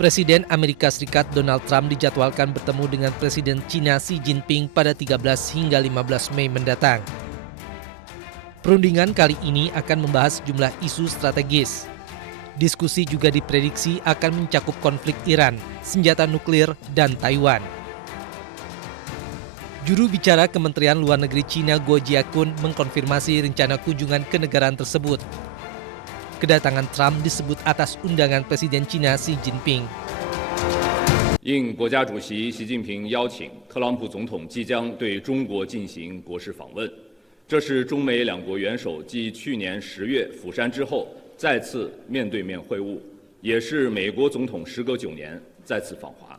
Presiden Amerika Serikat Donald Trump dijadwalkan bertemu dengan Presiden China Xi Jinping pada 13 hingga 15 Mei mendatang. Perundingan kali ini akan membahas sejumlah isu strategis. Diskusi juga diprediksi akan mencakup konflik Iran, senjata nuklir, dan Taiwan. Juru bicara Kementerian Luar Negeri China Guo Jiakun mengkonfirmasi rencana kunjungan ke negara tersebut. Kedatangan Trump disebut atas undangan Presiden China Xi Jinping. 应国家主席习近平邀请，特朗普总统即将对中国进行国事访问。这是中美两国元首继去年10月釜山之后再次面对面会晤，也是美国总统时隔9年再次访华。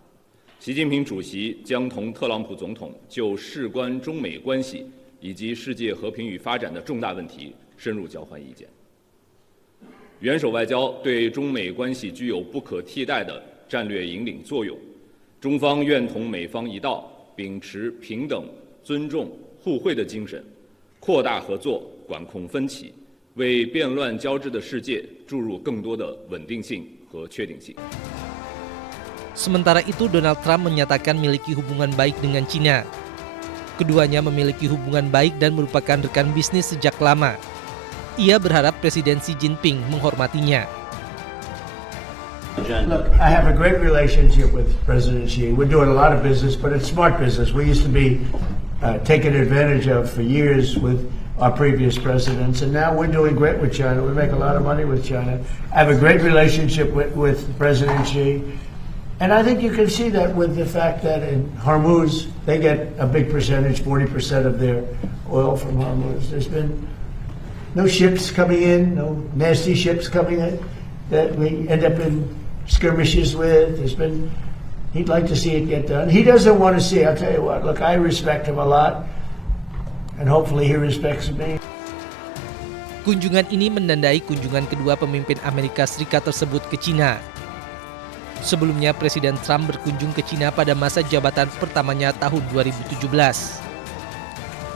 习近平主席将同特朗普总统就事关中美关系以及世界和平与发展的重大问题深入交换意见。 元首外交对中美关系具有不可替代的战略引领作用，中方愿同美方一道，秉持平等、尊重、互惠的精神，扩大合作，管控分歧，为变乱交织的世界注入更多的稳定性和确定性。 Sementara itu, Donald Trump menyatakan memiliki hubungan baik dengan China. Keduanya memiliki hubungan baik dan merupakan rekan bisnis sejak lama. Ia berharap Presiden Xi Jinping menghormatinya. Look, I have a great relationship with President Xi. We're doing a lot of business, but it's smart business. We used to be taken advantage of for years with our previous presidents, and now we're doing great with China. We make a lot of money with China. I have a great relationship with President Xi. And I think you can see that with the fact that in Hormuz, they get a big percentage, 40% of their oil from Hormuz. There's been no ships coming in, no nasty ships coming in that we end up in skirmishes with. He'd like to see it get done. He doesn't want to see, I'll tell you what, look, I respect him a lot, and hopefully he respects me. Kunjungan ini menandai kunjungan kedua pemimpin Amerika Serikat tersebut ke China. Sebelumnya, Presiden Trump berkunjung ke China pada masa jabatan pertamanya tahun 2017.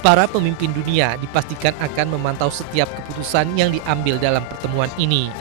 Para pemimpin dunia dipastikan akan memantau setiap keputusan yang diambil dalam pertemuan ini.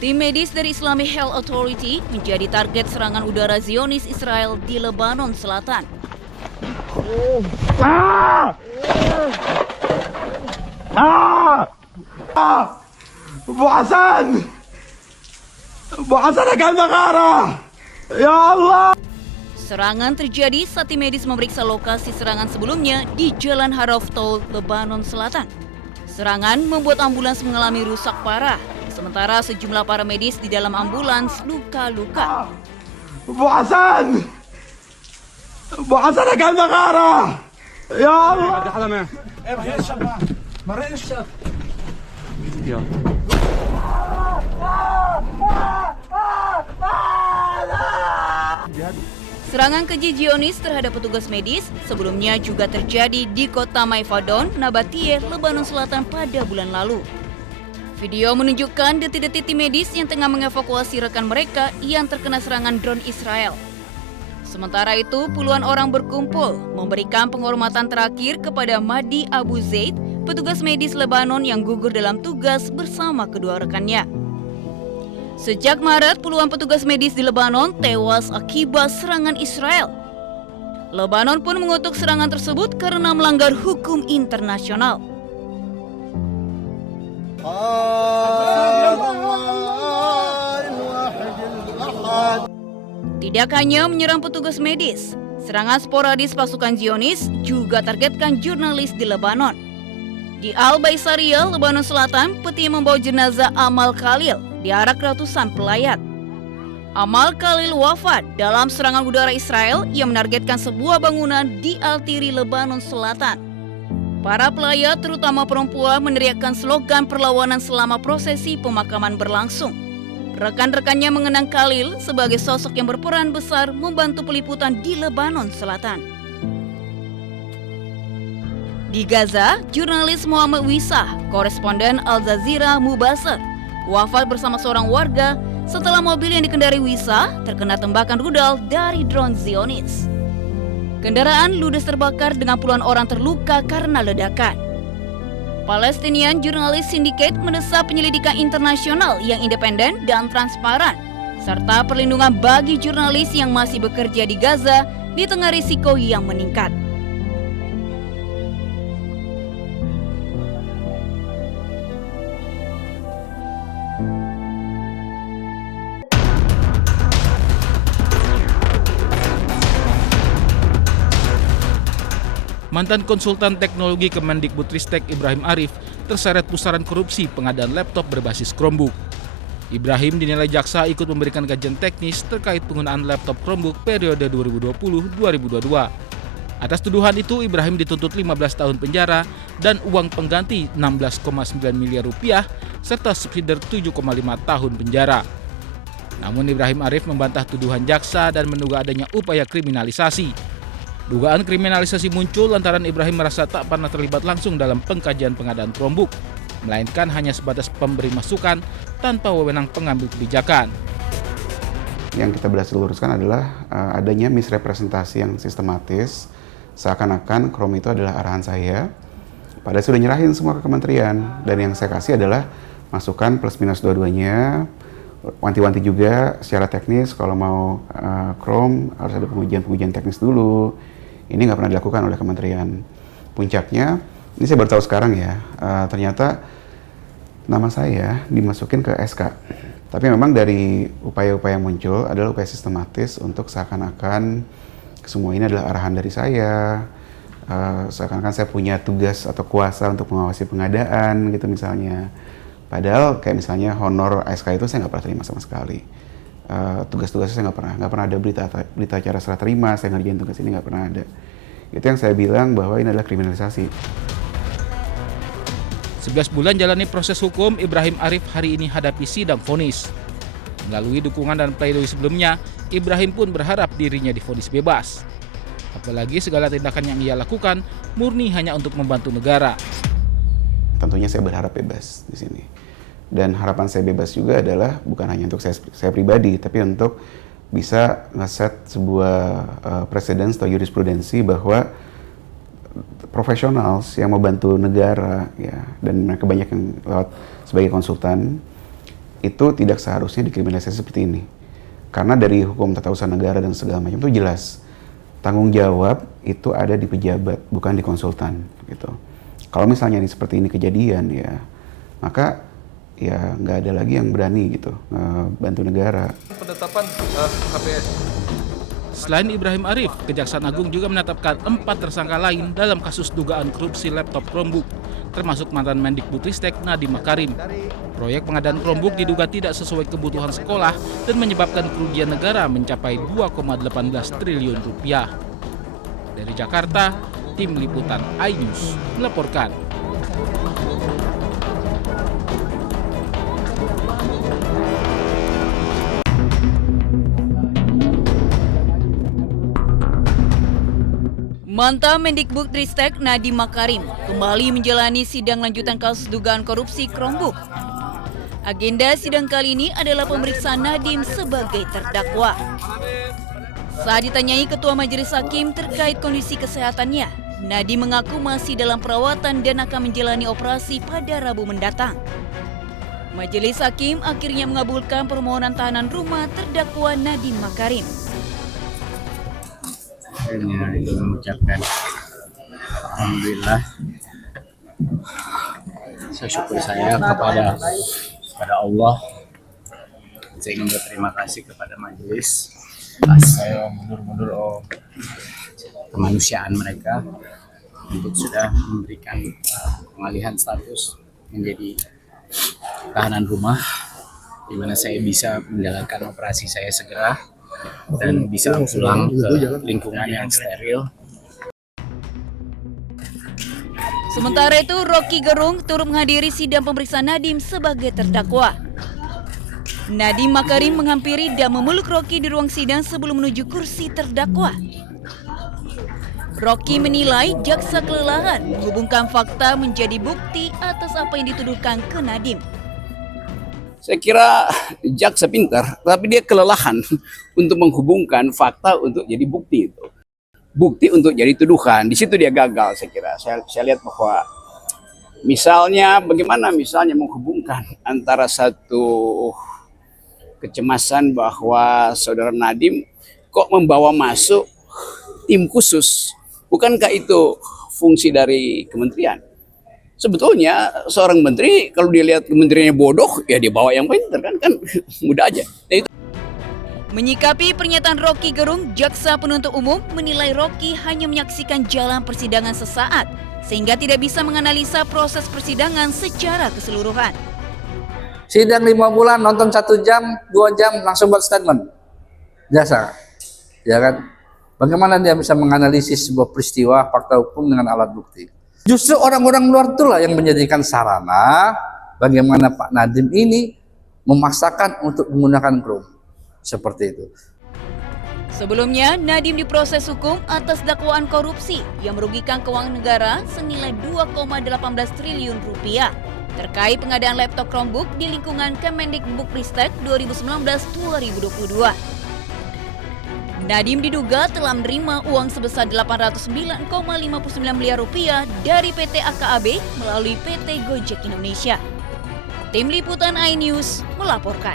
Tim medis dari Islamic Health Authority menjadi target serangan udara Zionis Israel di Lebanon Selatan. Buasan! Buasan akan makara! Ya Allah! Serangan terjadi saat tim medis memeriksa lokasi serangan sebelumnya di Jalan Harov Tol, Lebanon Selatan. Serangan membuat ambulans mengalami rusak parah. Sementara sejumlah para medis di dalam ambulans luka-luka. Buasan! Buasan akan makara! Ya Allah! Serangan keji Zionis terhadap petugas medis sebelumnya juga terjadi di kota Maifadon, Nabatie, Lebanon Selatan pada bulan lalu. Video menunjukkan detik-detik tim medis yang tengah mengevakuasi rekan mereka yang terkena serangan drone Israel. Sementara itu, puluhan orang berkumpul memberikan penghormatan terakhir kepada Mahdi Abu Zaid, petugas medis Lebanon yang gugur dalam tugas bersama kedua rekannya. Sejak Maret, puluhan petugas medis di Lebanon tewas akibat serangan Israel. Lebanon pun mengutuk serangan tersebut karena melanggar hukum internasional. Tidak hanya menyerang petugas medis, serangan sporadis pasukan Zionis juga targetkan jurnalis di Lebanon. Di Al-Baisaria, Lebanon Selatan, peti membawa jenazah Amal Khalil diarak ratusan pelayat. Amal Khalil wafat dalam serangan udara Israel yang menargetkan sebuah bangunan di Al-Tiri, Lebanon Selatan. Para pelayat, terutama perempuan, meneriakkan slogan perlawanan selama prosesi pemakaman berlangsung. Rekan-rekannya mengenang Khalil sebagai sosok yang berperan besar membantu peliputan di Lebanon Selatan. Di Gaza, jurnalis Muhammad Wisah, koresponden Al Jazeera Mubasir, wafat bersama seorang warga setelah mobil yang dikendari Wisah terkena tembakan rudal dari drone Zionis. Kendaraan ludes terbakar dengan puluhan orang terluka karena ledakan. Palestinian Journalist Syndicate mendesak penyelidikan internasional yang independen dan transparan, serta perlindungan bagi jurnalis yang masih bekerja di Gaza di tengah risiko yang meningkat. Mantan konsultan teknologi Kemendikbudristek Ibrahim Arif terseret pusaran korupsi pengadaan laptop berbasis Chromebook. Ibrahim dinilai jaksa ikut memberikan kajian teknis terkait penggunaan laptop Chromebook periode 2020-2022. Atas tuduhan itu, Ibrahim dituntut 15 tahun penjara dan uang pengganti 16,9 miliar rupiah serta subsidi 7,5 tahun penjara. Namun Ibrahim Arif membantah tuduhan jaksa dan menduga adanya upaya kriminalisasi. Dugaan kriminalisasi muncul lantaran Ibrahim merasa tak pernah terlibat langsung dalam pengkajian pengadaan Chromebook, melainkan hanya sebatas pemberi masukan tanpa wewenang pengambil kebijakan. Yang kita berhasil luruskan adalah adanya misrepresentasi yang sistematis, seakan-akan Chrome itu adalah arahan saya, padahal sudah nyerahin semua ke kementerian, dan yang saya kasih adalah masukan plus minus dua-duanya, wanti-wanti juga secara teknis kalau mau Chrome harus ada pengujian teknis dulu. Ini nggak pernah dilakukan oleh kementerian. Puncaknya, ini saya baru tahu sekarang ya, ternyata nama saya dimasukin ke SK. Tapi memang dari upaya-upaya yang muncul adalah upaya sistematis untuk seakan-akan semua ini adalah arahan dari saya, seakan-akan saya punya tugas atau kuasa untuk mengawasi pengadaan gitu misalnya. Padahal kayak misalnya honor SK itu saya nggak pernah terima sama sekali. Tugas-tugasnya saya nggak pernah ada berita acara serah terima, saya ngerjain tugas ini nggak pernah ada. Itu yang saya bilang bahwa ini adalah kriminalisasi. 11 bulan jalani proses hukum, Ibrahim Arif hari ini hadapi sidang vonis. Melalui dukungan dan pledoi sebelumnya, Ibrahim pun berharap dirinya divonis bebas. Apalagi segala tindakan yang ia lakukan murni hanya untuk membantu negara. Tentunya saya berharap bebas di sini. Dan harapan saya bebas juga adalah bukan hanya untuk saya pribadi, tapi untuk bisa ngeset sebuah preseden atau jurisprudensi bahwa profesional yang membantu negara ya, dan mereka banyak yang lewat sebagai konsultan, itu tidak seharusnya dikriminalisasi seperti ini. Karena dari hukum tata usaha negara dan segala macam itu jelas, tanggung jawab itu ada di pejabat, bukan di konsultan gitu. Kalau misalnya ini seperti ini kejadian ya, maka ya nggak ada lagi yang berani gitu bantu negara. Penetapan HPS. Selain Ibrahim Arif, Kejaksaan Agung juga menetapkan 4 tersangka lain dalam kasus dugaan korupsi laptop Chromebook, termasuk mantan Mendikbudristek Nadiem Makarim. Proyek pengadaan Chromebook diduga tidak sesuai kebutuhan sekolah dan menyebabkan kerugian negara mencapai 2,18 triliun rupiah. Dari Jakarta, Tim Liputan iNews melaporkan. Mantan Mendikbudristek Nadiem Makarim kembali menjalani sidang lanjutan kasus dugaan korupsi Chromebook. Agenda sidang kali ini adalah pemeriksaan Nadiem sebagai terdakwa. Saat ditanyai Ketua Majelis Hakim terkait kondisi kesehatannya, Nadiem mengaku masih dalam perawatan dan akan menjalani operasi pada Rabu mendatang. Majelis Hakim akhirnya mengabulkan permohonan tahanan rumah terdakwa Nadiem Makarim. Akhirnya itu mengucapkan alhamdulillah, syukur saya kepada Allah. Saya ingin berterima kasih kepada majelis saya mundur kemanusiaan mereka untuk sudah memberikan pengalihan status menjadi tahanan rumah, di mana saya bisa menjalankan operasi saya segera dan bisa pulang ke lingkungan yang steril. Sementara itu, Rocky Gerung turut menghadiri sidang pemeriksaan Nadiem sebagai terdakwa. Nadiem Makarim menghampiri dan memeluk Rocky di ruang sidang sebelum menuju kursi terdakwa. Rocky menilai jaksa kelelahan menghubungkan fakta menjadi bukti atas apa yang dituduhkan ke Nadiem. Saya kira jaksa pintar, tapi dia kelelahan untuk menghubungkan fakta untuk jadi bukti itu. Bukti untuk jadi tuduhan, di situ dia gagal saya kira. Saya lihat bahwa misalnya bagaimana menghubungkan antara satu kecemasan bahwa saudara Nadiem kok membawa masuk tim khusus. Bukankah itu fungsi dari kementerian? Sebetulnya seorang menteri kalau dia lihat kementeriannya bodoh, ya dia bawa yang pintar kan mudah aja. Nah, itu. Menyikapi pernyataan Rocky Gerung, jaksa penuntut umum menilai Rocky hanya menyaksikan jalan persidangan sesaat sehingga tidak bisa menganalisa proses persidangan secara keseluruhan. Sidang 5 bulan, nonton 1 jam, 2 jam, langsung buat statement. Jasa, ya kan? Bagaimana dia bisa menganalisis sebuah peristiwa fakta hukum dengan alat bukti? Justru orang-orang luar itulah yang menjadikan sarana bagaimana Pak Nadiem ini memaksakan untuk menggunakan krom. Seperti itu. Sebelumnya, Nadiem diproses hukum atas dakwaan korupsi yang merugikan keuangan negara senilai 2,18 triliun rupiah terkait pengadaan laptop Chromebook di lingkungan Kemendikbudristek 2019-2022. Nadiem diduga telah menerima uang sebesar 809,59 miliar rupiah dari PT AKAB melalui PT Gojek Indonesia. Tim Liputan iNews melaporkan.